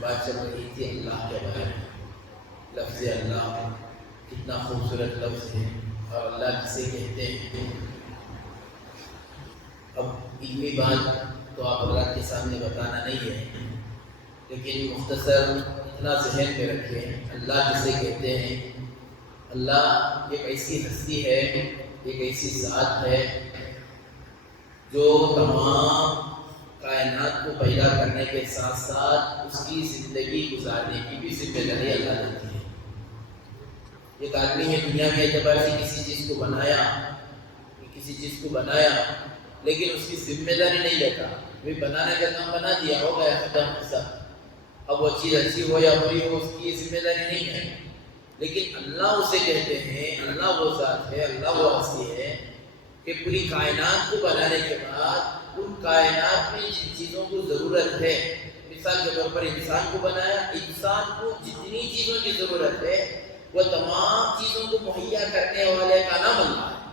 بات چل رہی تھی اللہ کے بارے میں. لفظ اللہ کتنا خوبصورت لفظ ہے اور اللہ کسے کہتے ہیں. اب علمی بات تو آپ اللہ کے سامنے بتانا نہیں ہے، لیکن مختصر اتنا ذہن میں رکھیں اللہ کسے کہتے ہیں. اللہ ایک ایسی ہستی ہے، ایک ایسی ذات ہے جو تمام کائنات کو پیدا کرنے کے ساتھ ساتھ اس کی زندگی گزارنے کی بھی ذمہ داری اللہ دیتی ہے. ایک آدمی ہے دنیا کے اعتبار سے کسی چیز کو بنایا لیکن اس کی ذمہ داری نہیں لیتا. بنانے کا کام بنا دیا، ہو گیا ختم سب. اب وہ چیز اچھی ہو یا بری ہو اس کی ذمہ داری نہیں ہے. لیکن اللہ اسے کہتے ہیں، اللہ وہ ذات ہے، اللہ وہ ہستی ہے کہ پوری کائنات کو بنانے کے بعد ان کائنات میں جن چیزوں کو ضرورت ہے، مثال کے طور پر انسان کو بنایا، انسان کو جتنی چیزوں کی ضرورت ہے وہ تمام چیزوں کو مہیا کرنے والے کا نام اللہ ہے.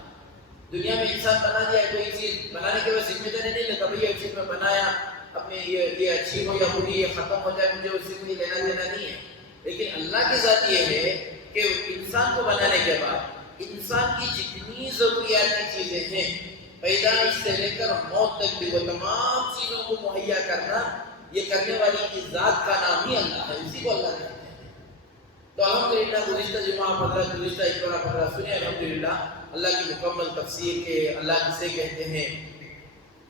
دنیا میں انسان بنا دیا، کوئی چیز بنانے کے بعد ذمہ داری نہیں لیتا، بھئی یہ چیز میں بنایا، اپنے یہ اچھی ہو یا بری، یہ ختم ہو جائے، مجھے اس سے کوئی لینا دینا نہیں ہے. لیکن اللہ کی ذات یہ ہے کہ انسان کو بنانے کے بعد انسان کی جتنی ضروریات کی چیزیں ہیں، پیدائش سے لے کر موت تک بھی وہ تمام چیزوں کو مہیا کرنا، یہ کرنے والی کی ذات کا نام ہی اللہ ہے. اسی کو اللہ کہتے ہیں. تو الحمدللہ گزشتہ جمعہ پڑھ رہا، گزشتہ اتوار پڑھ رہا، سنیں الحمدللہ اللہ کی مکمل تفسیر کے اللہ کسے کہتے ہیں.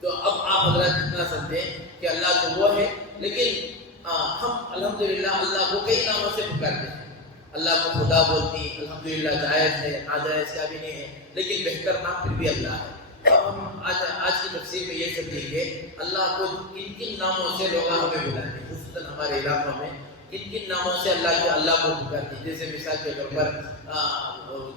تو اب آپ حضرات اتنا سمجھیں کہ اللہ تو وہ ہے، لیکن ہم الحمدللہ اللہ کو کئی ناموں سے پکارتے ہیں. اللہ کو خدا بولتی ہیں، الحمدللہ جائز ہے، ناجائز کا بھی نہیں ہے، لیکن بہتر نام پھر بھی اللہ ہے. اب ہم آج کی تفسیر میں یہ سمجھیں گے اللہ کو کن کن ناموں سے لوگ ہمیں بلاتے ہیں، خصوصاً ہمارے علاقوں میں کن کن ناموں سے اللہ کو پکارتے ہیں. جیسے مثال کے طور پر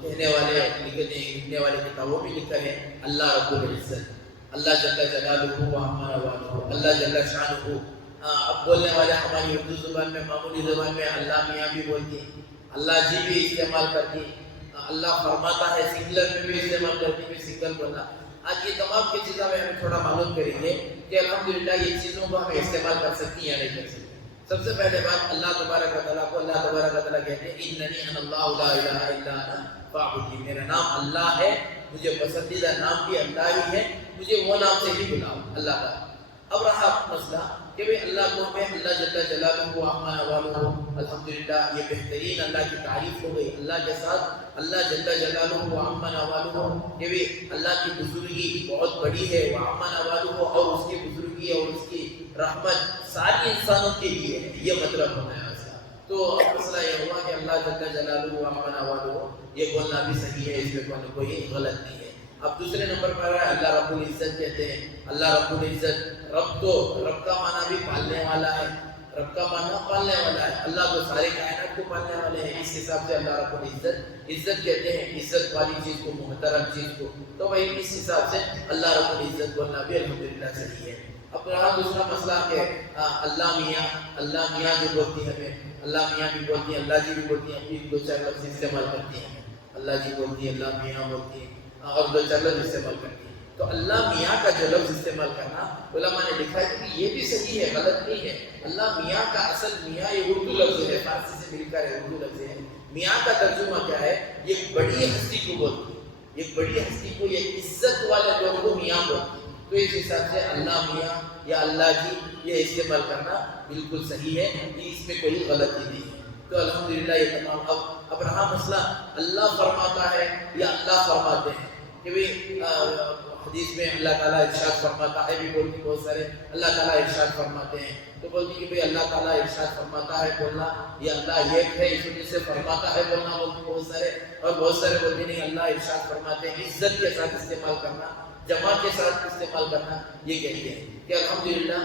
کہنے والے لکھنے والے کتابوں میں لکھا ہے اللہ رب العزت، اللہ جل جلالہ و عما والہ، اللہ جل شانہ. اب بولنے والے ہماری اردو زبان میں، معمولی زبان میں اللہ میاں بھی بولتی ہیں، اللہ جی بھی استعمال کرتی ہیں، اللہ فرماتا ہے سنگلر میں بھی استعمال کرتی ہے، سنگل بولنا. آج یہ تمام کی چیزیں ہمیں تھوڑا معلوم کریں گے کہ الحمدللہ یہ چیزوں کو ہمیں استعمال کر سکتی ہیں یا نہیں کر سکتی. سب سے پہلے بات اللہ تبارک و تعالیٰ کو اللہ تبارک و تعالیٰ کہتے ہیں اننی انا اللہ لا الہ الا انا فاعبدنی، میرا نام اللہ ہے، مجھے پسندیدہ نام بھی اللہ ہی ہے، مجھے وہ نام سے ہی بلاؤ اللہ کا. اب رہا مسئلہ کہ بھئی اللہ کو ہمیں اللہ جل جلالہ و عما والہ، الحمدللہ یہ بہترین اللہ کی تعریف ہو گئی. اللہ کے ساتھ اللہ جل جلالہ و عما والہ، کہ بھی اللہ کی بزرگی بہت بڑی ہے، و عما والہ، اور اس کی بزرگی اور اس کی رحمت ساری انسانوں کے لیے ہے، یہ مطلب ہونا ہے اس کا. تو اب مسئلہ یہ ہوا کہ اللہ جل جلالہ و عما والہ یہ بولنا بھی صحیح ہے، اس میں کوئی غلط نہیں ہے. اب دوسرے نمبر پر ہے اللہ رب العزت کہتے ہیں. اللہ رب العزت، رب کا معنی بھی پالنے والا ہے، رب کا معنی پالنے والا ہے. اللہ تو سارے کائنات کو پالنے والے ہیں، اس حساب سے اللہ رب العزت عزت کہتے ہیں عزت والی چیز کو، محترم چیز کو. تو بھائی اس حساب سے اللہ رب العزت بولنا بھی الحمدللہ صحیح ہے. اب رہا دوسرا مسئلہ کہ اللہ میاں جو بولتی ہے ہمیں، اللہ میاں بھی بولتی ہیں، اللہ جی بھی بولتی ہیں، اپنی دو چار لفظ استعمال کرتی ہیں. اللہ جی بولتی ہے، اللہ میاں بولتی ہے، اور دو چار لفظ استعمال کرتی ہیں. تو اللہ میاں کا جو لفظ استعمال کرنا علماء نے لکھا ہے کہ یہ بھی صحیح ہے، غلط نہیں ہے. اللہ میاں کا اصل میاں یہ اردو لفظ ہے، فارسی سے مل کر اردو لفظ ہے. میاں کا ترجمہ کیا ہے؟ یہ بڑی ہستی کو بولتی ہے، یہ بڑی ہستی کو، یہ عزت والے لوگوں کو میاں بولتی ہے. تو اس حساب سے اللہ میاں یا اللہ جی یہ استعمال کرنا بالکل صحیح ہے، اس میں کوئی غلطی نہیں ہے. تو الحمدللہ یہ تمام. اب رہا مسئلہ اللہ فرماتا ہے یا اللہ فرماتے ہیں، کہ بھی حدیث میں اللہ تعالیٰ ارشاد فرماتا ہے بھی بولتی بہت سارے، اللہ تعالیٰ ارشاد فرماتے ہیں تو بولتی کہ بھئی اللہ تعالیٰ ارشاد فرماتا ہے بولنا، یہ اللہ ایک ہے اس وجہ سے فرماتا ہے بولنا بولتی بہت سارے. اور بہت سارے بولتے نہیں اللہ ارشاد فرماتے ہیں، عزت کے ساتھ استعمال کرنا، جمع کے ساتھ استعمال کرنا، یہ کہتے ہیں کہ الحمدللہ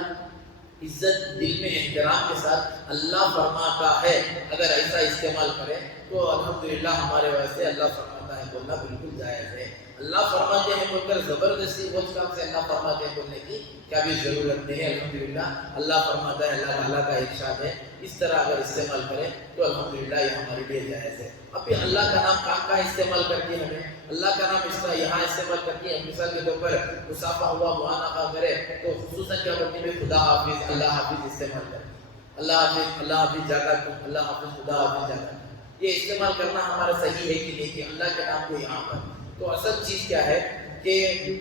عزت دل میں احترام کے ساتھ اللہ فرماتا ہے اگر ایسا استعمال کریں تو الحمدللہ ہمارے واسطے اللہ فرماتا ہے بولنا بالکل جائز ہے. اللہ فرماتے ہیں بول کر زبردستی وہ کام سے اللہ فرماتے ہیں بولنے کی کیا بھی ضرورت نہیں ہے. الحمدللہ اللہ فرماتا ہے، اللہ تعالیٰ کا ارشاد ہے، اس طرح اگر استعمال کریں تو الحمدللہ یہ ہمارے لیے جائز ہے. اب بھی اللہ کا نام کہاں استعمال کرتی ہے ہمیں، اللہ کا نام اس طرح یہاں استعمال کرتی ہے. مثال کے طور پر مصافحہ ہوا معانقہ کرے تو خصوصاً کیا کرتی ہے خدا حافظ، اللہ حافظ استعمال کرتی ہے. اللہ حافظ، اللہ حافظ جاگا تم، اللہ حافظ، خدا حافظ جاگا تم، یہ استعمال کرنا ہمارا صحیح ہے کہ نہیں کہ اللہ کے نام کو یہاں پر؟ تو اصل چیز کیا ہے کہ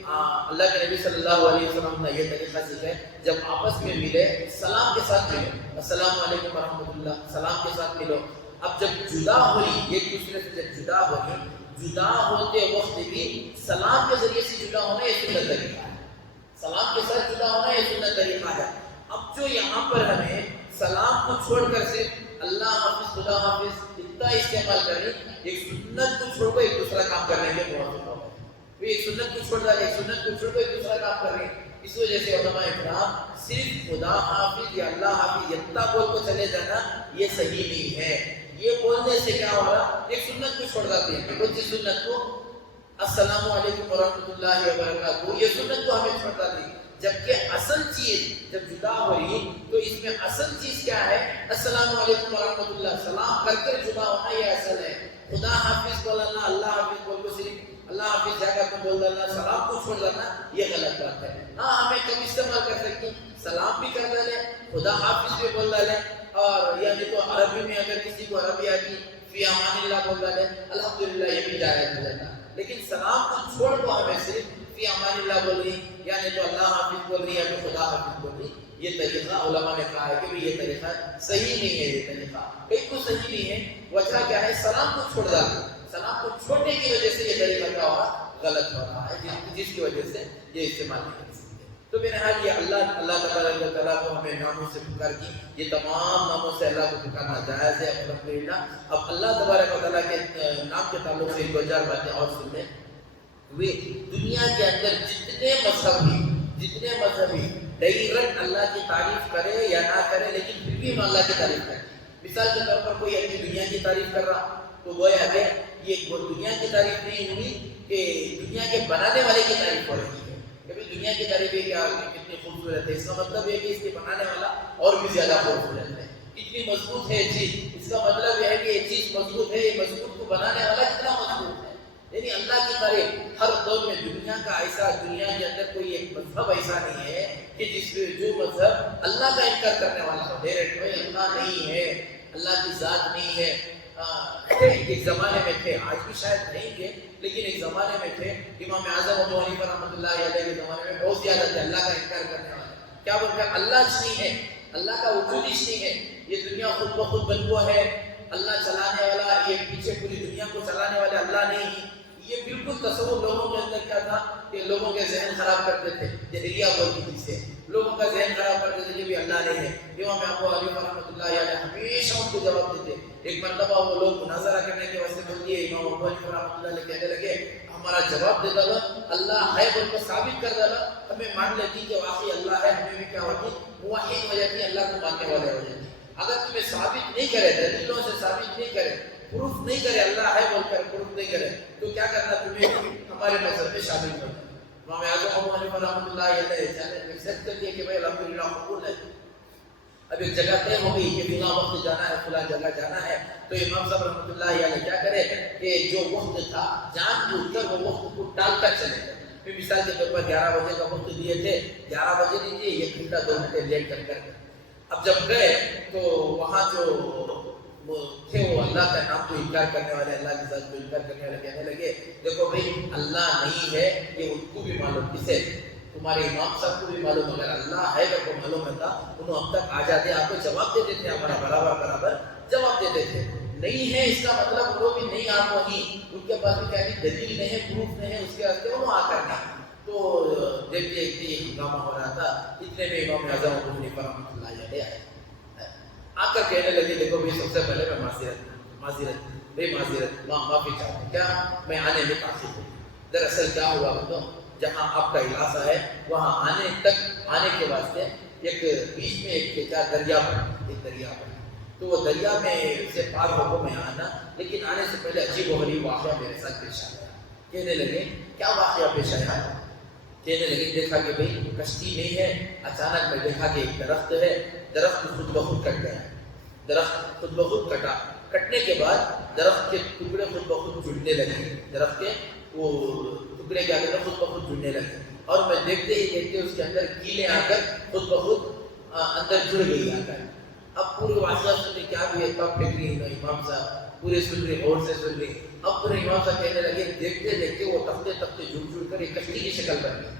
اللہ کے نبی صلی اللہ علیہ وسلم نے یہ طریقہ سیکھا ہے، جب آپس میں ملے سلام کے ساتھ ملو، السلام علیکم ورحمۃ اللہ، سلام کے ساتھ ملو۔ اب جب جدا ہوئی ایک دوسرے سے، جب جدا ہوئی، جدا ہوتے وقت بھی سلام کے ذریعے سے جدا ہونا یہ سنت طریقہ ہے، سلام کے ساتھ جدا ہونا یہ سنت طریقہ ہے۔ اب جو یہاں پر ہمیں سلام کو چھوڑ کر صرف اللہ حافظ، خدا حافظ اتنا استعمال کریں، ایک سنت کو چھوڑ کر ایک دوسرا کام کرنے کے موافق ہو، ایک سنت کو چھوڑ ڈالے، ایک سنت کو چھوڑ کر ایک دوسرا کام کر رہے ہیں۔ اس وجہ سے علماء اکرام صرف خدا حافظ یا اللہ حافظ اتنا بول کو چلے جانا یہ صحیح نہیں ہے۔ یہ بولنے سے کیا ہو رہا، ایک سنت کو چھوڑ جاتے ہیں، کون سی سنت کو؟ السلام علیکم ورحمۃ اللہ وبرکاتہ، یہ سنت کو ہمیں چھوڑ جاتے ہیں۔ جبکہ اصل چیز جب جدا ہو رہی تو اس میں اصل چیز کیا ہے؟ السلام علیکم ورحمۃ اللہ، سلام کر کے جدا ہونا یہ اصل ہے۔ خدا حافظ بولنا، اللہ حافظ بول کو صرف اللہ حافظ جا کر بول دینا، سلام کو چھوڑ دینا یہ غلط بات ہے۔ ہاں ہمیں کب استعمال کر سکتے ہیں؟ سلام بھی کر ڈالے، خدا حافظ بھی بول ڈالے، اور یعنی تو عربی میں اگر کسی کو عربی آتی فی امان اللہ بول ڈالے، الحمدللہ یہ بھی جائز ہو جاتا۔ لیکن سلام کو چھوڑ کو ہمیں صرف فی امان اللہ بول رہی، یعنی تو اللہ حافظ بول رہی ہے تو خدا حافظ بول رہی، یہ طریقہ علماء نے کہا ہے کہ یہ طریقہ صحیح نہیں ہے۔ یہ طریقہ بالکل صحیح نہیں ہے۔ وجہ کیا ہے؟ سلام کو چھوڑ ڈالنا، سلام کو چھوڑنے کی وجہ سے یہ طریقہ کیا ہو رہا؟ غلط ہو رہا ہے، جس کی وجہ سے یہ استعمال نہیں کر سکتے۔ تو بہرحال یہ اللہ تبارک و تعالیٰ کو ہمیں ناموں سے پکار کی، یہ تمام ناموں سے اللہ کو پکارنا جائز ہے الحمدللہ۔ اب اللہ تبارک و تعالیٰ کے نام کے تعلق سے دو چار باتیں اور سن لیں۔ دنیا کے اندر جتنے مذہبی ڈائریکٹ اللہ کی تعریف کرے یا نہ کرے، لیکن پھر بھی ہم اللہ کی تعریف کریں۔ مثال کے طور پر کوئی اپنی دنیا کی تعریف کر رہا تو گویا ہے یہ دنیا کی تعریف نہیں ہوئی کہ دنیا کے بنانے والے کی تعریف ہو رہی ہے۔ کبھی دنیا کی تعریف ہے کیا کتنی خوبصورت ہے، اس کا مطلب ہے کہ اس کے بنانے والا اور بھی زیادہ خوبصورت ہے۔ کتنی مضبوط ہے چیز، اس کا مطلب یہ ہے کہ یہ چیز مضبوط ہے، یہ مضبوط کو بنانے والا کتنا مضبوط ہے۔ یعنی اللہ کی تعریف ہر دور میں دنیا کا ایسا، دنیا کے اندر کوئی ایک مذہب ایسا نہیں ہے کہ جس میں جو مذہب اللہ کا انکار کرنے والا ہو، ڈائریکٹ کوئی اللہ نہیں ہے، اللہ کی ذات نہیں ہے۔ ایک زمانے میں تھے، آج بھی شاید نہیں تھے، لیکن ایک زمانے میں تھے، امام اعظم ابو حنیفہ رحمۃ اللہ علیہ کے زمانے میں بہت زیادہ تھے اللہ کا انکار کرنے والے۔ کیا بولتے ہیں؟ اللہ نہیں ہے، اللہ کا وجود ہی نہیں ہے، یہ دنیا خود بخود بن ہوا ہے، اللہ چلانے والا، یہ پیچھے پوری دنیا کو چلانے والے اللہ نہیں۔ یہ بالکل تصور لوگوں کے اندر کیا تھا کہ لوگوں کے ذہن خراب کرتے تھے، جہریہ بولتی تھی سے لوگوں کا ذہن خراب کرتے تھے کہ بھی اللہ نہیں ہے۔ امام ابو حنیفہ رحمۃ اللہ علیہ ہمیشہ ان کو جواب دیتے۔ ایک مرتبہ وہ لوگ مناظرہ کرنے کے واسطے بول دیے، امام ابو حنیفہ رحمۃ اللہ علیہ کہنے لگے ہمارا جواب دے ڈالا، اللہ ہے بول کر ثابت کر ڈالا، ہمیں مان لیتی کہ واقعی اللہ ہے، ہمیں بھی کیا ہوتی موحد ہو جاتی، اللہ کو ماننے والے ہو جاتی۔ اگر تمہیں ثابت نہیں کرے، دلیلوں سے ثابت نہیں کرے، پروف نہیں کرے اللہ ہے بول کر پروف نہیں کرے، تو کیا کرنا؟ تمہیں ہمارے مذہب میں شامل ہونا۔ امام اعظم ابو حنیفہ رحمۃ اللہ علیہ ایکسپٹ کر دیا کہ بھائی الحمدللہ قبول ہے۔ اب ایک جگہ طے ہو گئی کہ فلاں وقت جانا ہے، فلاں جگہ جانا ہے، تو امام صاحب رحمۃ اللہ علیہ کیا کرے کہ جو وقت تھا جان بوجھ کر وہ وقت کو ٹالتا چلے۔ پھر مثال کے طور پر 11 بجے کا وقت دیے تھے، 11 بجے نہیں دیے، 1 گھنٹہ 2 گھنٹے لیٹ کر اب جب گئے تو وہاں جو تھے وہ اللہ کا نام کو انکار کرنے والے، اللہ کی ذات کو انکار کرنے والے کہنے لگے دیکھو بھائی اللہ نہیں ہے، یہ ان کو بھی معلوم، کسے؟ تمہارے امام صاحب کو بھی معلوم، اگر اللہ ہے اگر کو معلوم ہوتا انہوں اب تک آ جاتے، آپ کو جواب دیتے تھے، ہمارا برابر جواب دیتے تھے۔ نہیں ہے اس کا مطلب وہ بھی نہیں، آپ وہیں ان کے پاس بھی کیا دلیل نہیں ہے، پروف نہیں ہے، اس کے واسطے وہ آ کر نہیں۔ تو دیکھتے ہنگامہ ہو رہا تھا، اتنے میں امام اعظم ابو حنیفہ رحمۃ اللہ علیہ آئے، آ کر کہنے لگے دیکھو بھائی سب سے پہلے میں معذرت معافی چاہتا ہوں، کیا میں آنے میں تاخیر ہوں؟ دراصل کیا ہوا بتاؤ، جہاں آپ کا علاقہ ہے وہاں آنے کے واسطے ایک بیچ میں ایک دریا بنا، تو وہ دریا میں سے پار ہو کو میں آنا، لیکن آنے سے پہلے عجیب و غریب واقعہ میرے ساتھ پیش آیا۔ کہنے لگے کیا واقعہ پیش آیا؟ کہنے لگے دیکھا کہ بھائی کشتی نہیں ہے، اچانک میں دیکھا کہ ایک درخت ہے، درخت خود بخود کٹ گیا، درخت خود بخود کٹنے کے بعد درخت کے ٹکڑے خود بخود جڑنے لگے، درخت کے وہ ٹکڑے کیا کہتے ہیں خود بخود جڑنے لگے، اور میں دیکھتے ہی دیکھتے اس کے اندر کیلیں آ کر خود بخود اندر جڑ گئی آ کر، اب پورے واقعہ سن رہے کیا بھی ہے، تب فکری امام صاحب پورے سن رہے، غور سے سن رہے. اب پورے امام صاحب کہنے لگے، دیکھتے دیکھتے وہ تختے تختے جھوٹ جھوٹ کر ایک کشتی کی شکل بن گئی.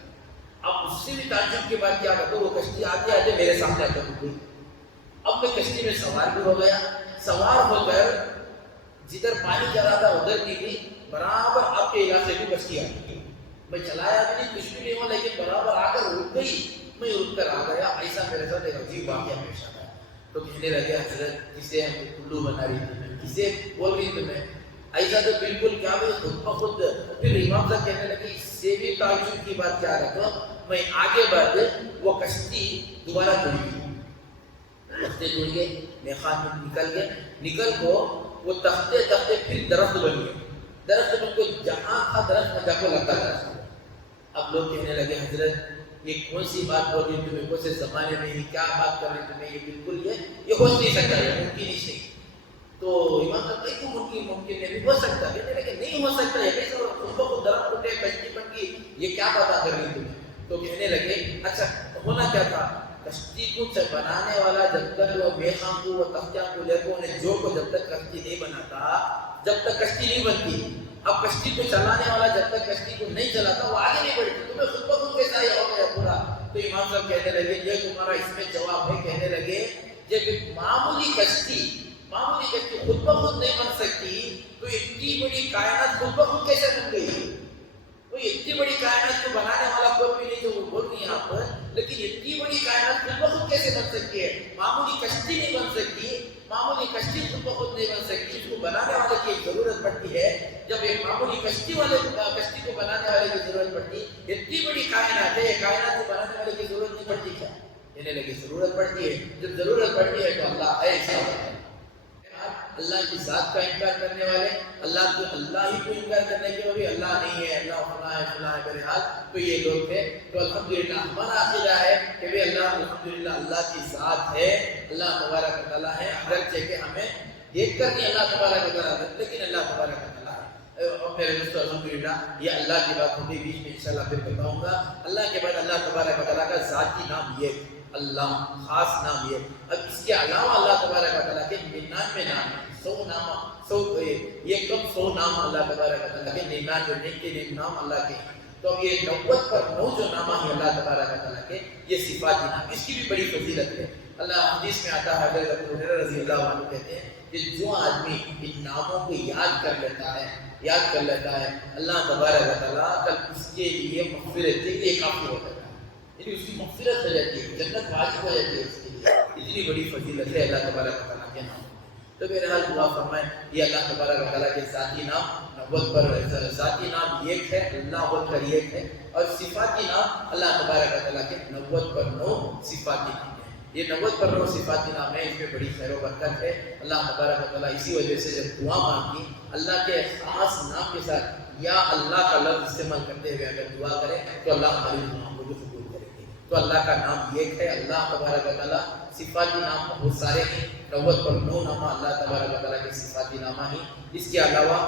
اب اس سے بھی تعجب کے بعد کیا کرتا، وہ کشتی آتے آتے میرے سامنے آ کر رک گئی. اب میں کشتی میں سوار بھی ہو گیا، سوار ہو کر جدھر پانی جا رہا تھا ادھر کی بھی برابر آپ کے علاقے بھی کشتی آ گئی. میں چلایا بھی نہیں، کچھ بھی نہیں ہوا، لیکن برابر آ کر رک گئی. میں رک کر آ گیا. ایسا میرے ساتھ ایک عجیب واقعہ پیش آیا. تو کہنے لگے، حضرت کسے ہم کلو بنا رہی تھی، میں کسے بول رہی تھی میں، ایسا تو بالکل کیا بھی خود بخود. پھر امام صاحب کہنے لگے، اس سے بھی تعجب کی بات کیا رکھو، میں آگے بڑھ وہ کشتی دوبارہ ٹوٹ گئی. تختے ٹوٹ گئے، میخان میں نکل گئے، نکل کو وہ تختے تختے پھر درخت بن گئے. درخت بن کو جہاں تھا درخت میں جا کو لگتا درخت. اب لوگ کہنے لگے، حضرت یہ کون سی بات بول رہی تمہیں، کون سے زمانے میں یہ کیا بات کر رہی تمہیں، یہ بالکل یہ ہو نہیں سکتا، یہ ممکن ہی نہیں. تو امام صاحب کہتے ہیں ممکن نہیں ہو سکتا، لیکن نہیں ہو سکتا، یہ کیسے خود بخود درخت ٹوٹے، کشتی بن گئی، یہ کیا بات کر رہی تمہیں. تو کہنے لگے، اچھا ہونا کیا تھا، کشتی کو بنانے والا جب تک وہ میخام کو، وہ تختیاں کو لے کو جو کو جب تک کشتی نہیں بناتا، جب تک کشتی نہیں بنتی. اب کشتی کو چلانے والا جب تک کشتی کو نہیں چلاتا وہ آگے نہیں بڑھتی. تمہیں خود بخود کیسا یہ ہو گیا پورا. تو امام صاحب کہنے لگے، یہ تمہارا اس میں جواب ہے. کہنے لگے، جب ایک معمولی کشتی خود بخود نہیں بن سکتی تو اتنی بڑی کائنات خود بخود کیسے بن گئی. کوئی اتنی بڑی کائنات کو بنانے والا کوئی بھی نہیں جو وہ بول رہی ہے آپ پر، لیکن اتنی بڑی کائنات خود بخود کیسے بن سکتی ہے. معمولی کشتی نہیں بن سکتی، معمولی کشتی خود بخود نہیں بن سکتی. اس کو بنانے والے کی ایک ضرورت پڑتی ہے. جب ایک معمولی کشتی کو بنانے والے کی ضرورت پڑتی، اتنی بڑی کائنات ہے، کائنات کو بنانے والے کی ضرورت نہیں پڑتی کیا؟ کہنے لگے ضرورت پڑتی ہے. جب ضرورت پڑتی ہے تو اللہ ایسا ہے. اللہ کی ذات کا انکار کرنے والے، اللہ ہی کو انکار کرنے کے بھی اللہ نہیں ہے، اللہ فلاں ہے فلاں ہے بہرحال. تو یہ لوگ تھے. تو الحمدللہ ہمارا عقیدہ ہے کہ بھی اللہ الحمدللہ اللہ کی ذات ہے، اللہ تبارک و تعالیٰ ہے. اگرچہ کہ ہمیں دیکھ کر نہیں اللہ تبارک و تعالیٰ ہے، لیکن اللہ تبارک و تعالیٰ ہے. اور میرے دوستو الحمدللہ یہ اللہ کی بات ہوگی، بیچ میں انشاءاللہ پھر بتاؤں گا. اللہ کے بعد اللہ تبارک و تعالیٰ کا ذاتی نام یہ اللہ، خاص نام یہ. اب اس کے علاوہ اللہ تبارک و تعالیٰ کے 99 نام ہیں، 100 نام، یہ کم 100 نام اللہ تبارک و تعالیٰ کے، 99 نام اللہ کے. تو اب یہ 90 پر 9 جو نام ہیں اللہ تبارک و تعالیٰ کے، یہ صفاتی نام، اس کی بھی بڑی فضیلت ہے. اللہ حدیث میں آتا ہے، حضرت ابو ہریرہ رضی اللہ عنہ کہتے ہیں کہ جو آدمی ان ناموں کو یاد کر لیتا ہے اللہ تبارک و تعالیٰ کل اس کے لیے مغفرت کے لیے کافی ہو جاتا ہے. یعنی اس کی مغفرت ہو جاتی ہے، جنت واجب ہو جاتی ہے اس کے لیے. اتنی بڑی فضیلت ہے اللہ تبارک و تعالیٰ کے نام. تو بہرحال دعا فرمائیں، یہ اللہ تبارک و تعالیٰ کے ذاتی نام 90 پر، ذاتی نام ایک ہے، اللہ پر ایک ہے، اور صفاتی نام اللہ تبارک و تعالیٰ کے 90 پر 9 صفاتی نام ہے. یہ 90 پر 9 صفاتی نام ہے، اس میں بڑی خیر و برکت ہے. اللہ تبارک و تعالیٰ اسی وجہ سے جب دعا مانگی اللہ کے خاص نام کے ساتھ یا اللہ کا لفظ استعمال کرتے ہوئے اگر دعا کرے تو اللہ ہماری دعاؤں کو بھی قبول کرے گی. تو اللہ کا نام ایک ہے اللہ تبارک و تعالیٰ. صفاتی نام بہت سارے ہیں، 90 پر 9 نامہ اللہ تبارک و تعالیٰ کے صفاتی نامہ ہیں. اس کے علاوہ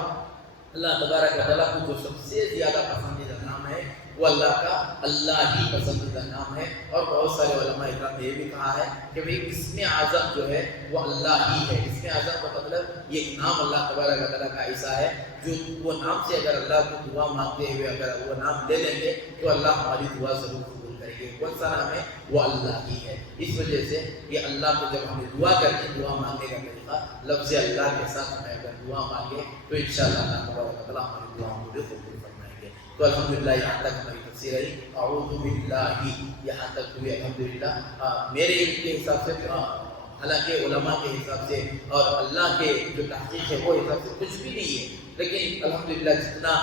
اللہ تبارک و تعالیٰ کو جو سب سے زیادہ پسندیدہ نام ہے وہ اللہ کا اللہ ہی پسندیدہ نام ہے. اور بہت سارے علماء اکرام نے یہ بھی کہا ہے کہ بھئی اسم اعظم جو ہے وہ اللہ ہی ہے. اسم اعظم کا مطلب یہ نام اللہ تبارک و تعالیٰ کا ایسا ہے جو وہ نام سے اگر اللہ کو دعا مانگتے ہوئے اگر وہ نام لے لیں گے تو اللہ ہماری دعا ضرور قبول کریں گے. کون سا نام ہے؟ وہ اللہ ہی ہے. اس وجہ سے یہ اللہ کو جب ہمیں دعا کرتے ہیں، دعا مانگنے کا طریقہ لفظ اللہ کے ساتھ ہمیں اگر دعا مانگے تو انشاءاللہ اللہ تبارک و تعالیٰ ہماری دعاؤں کو بھی قبول فرمائیں گے. تو الحمدللہ یہاں تک ہماری تفسیر رہی. اعوذ باللہ یہاں تک ہوئی الحمدللہ. میرے علم کے حساب سے، حالانکہ علماء کے حساب سے اور اللہ کے جو تحقیق ہے وہ حساب سے کچھ بھی نہیں ہے، لیکن الحمدللہ جتنا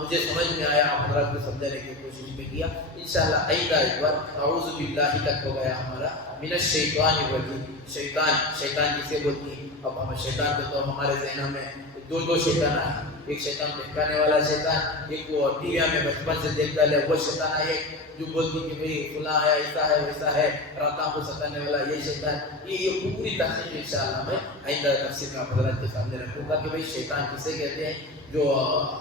مجھے سمجھ میں آیا آپ حضرات کو سمجھانے کی کوشش بھی کیا. انشاءاللہ آئندہ ایک بار اعوذ باللہ تک ہو گیا ہمارا من الشیطان الرجیم. شیطان کسے بولتی ہے؟ اب ہمیں شیطان کو تو ہمارے ذہن میں دو شیطان ہیں. ایک شیطان بہکانے والا شیطان، ایک وہ ٹی وی میں بچپن سے دیکھتا ہے وہ شیطان ہے، ایک جو بولتی کہ بھئی فلاں ہے ایسا ہے ویسا ہے، راتوں کو ستانے والا یہ شیطان. یہ پوری تحقیق انشاءاللہ میں آئندہ تفسیر میں آپ حضرات کے سامنے رکھوں گا کہ بھائی شیطان کسے کہتے ہیں. جو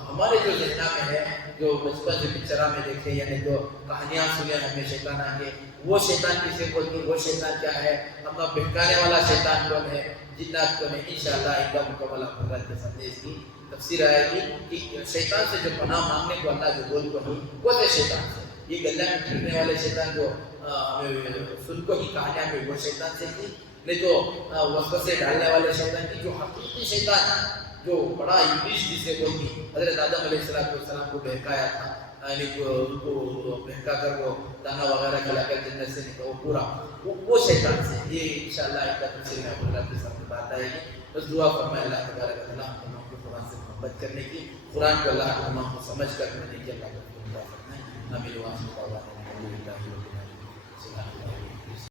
ہمارے جو ذہنہ میں ہے، جو بچپن سے پکچرہ میں دیکھے، یعنی جو کہانیاں سنے ہمیں شیطان آگے، وہ شیطان کسے بولتے، وہ شیطان کیا ہے، اپنا بہکانے والا شیطان کون ہے، جنات کون ہے. انشاءاللہ آئندہ مکمل آپ حضرات کے سامنے اس کی تفسیر آئے گی کہ شیطان سے جو پناہ مانگنے کو اللہ جو بول کو ہی وہ تھے شیطان سے. یہ گلہ میں پھرنے والے شیطان جو سن کو ہی کہانیاں میں وہ شیطان سے تھی، نہیں تو وسوسے ڈالنے والے شیطان کی جو حقیقی شیطان جو بڑا ابلیس جسے بولتی حضرت آدم علیہ السلام کو بہکایا تھا، یعنی ان کو بہکا کر وہ دانا وغیرہ کھلا کر جنت سے نکلا، وہ پورا وہ شیطان سے. یہ انشاءاللہ ایک تفسیر میں اللہ کے سامنے بات آئے گی. بس دعا فرمائے اللہ تبارک و تعالیٰ ہم تمام کو قرآن سے محبت کرنے کی، قرآن کو اللہ تمام کو سمجھ کر کرنے کی اللہ کو فرمائے. آمین.